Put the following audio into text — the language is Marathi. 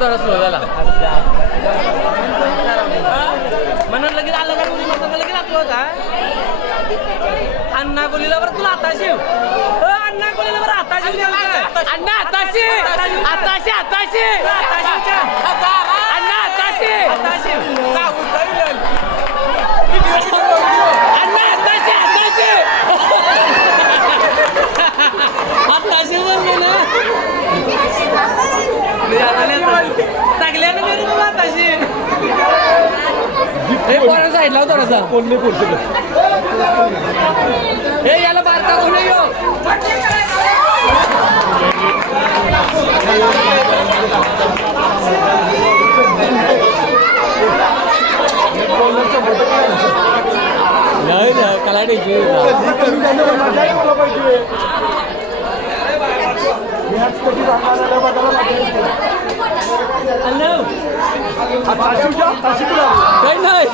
जरा स्लो झाला म्हणून लगेच आलं का मुली म्हणतो लगेच आतो का अण्णा बोलीला बरं तुला आता शिव अण्णा बोलीला बरं आता शिव अण्णा आताशी आताशी आताशी अण्णा आताशी आताशी अण्णा आताशी आताशी आताशी बोलले ना सगळ्यांना मेरे बाबा आताशी हे पोरा साईडला होता रसा कोण नाही पोरतो हे याला बारका कोण येऊ नाही ना कलाडीची हॅलो काही नाही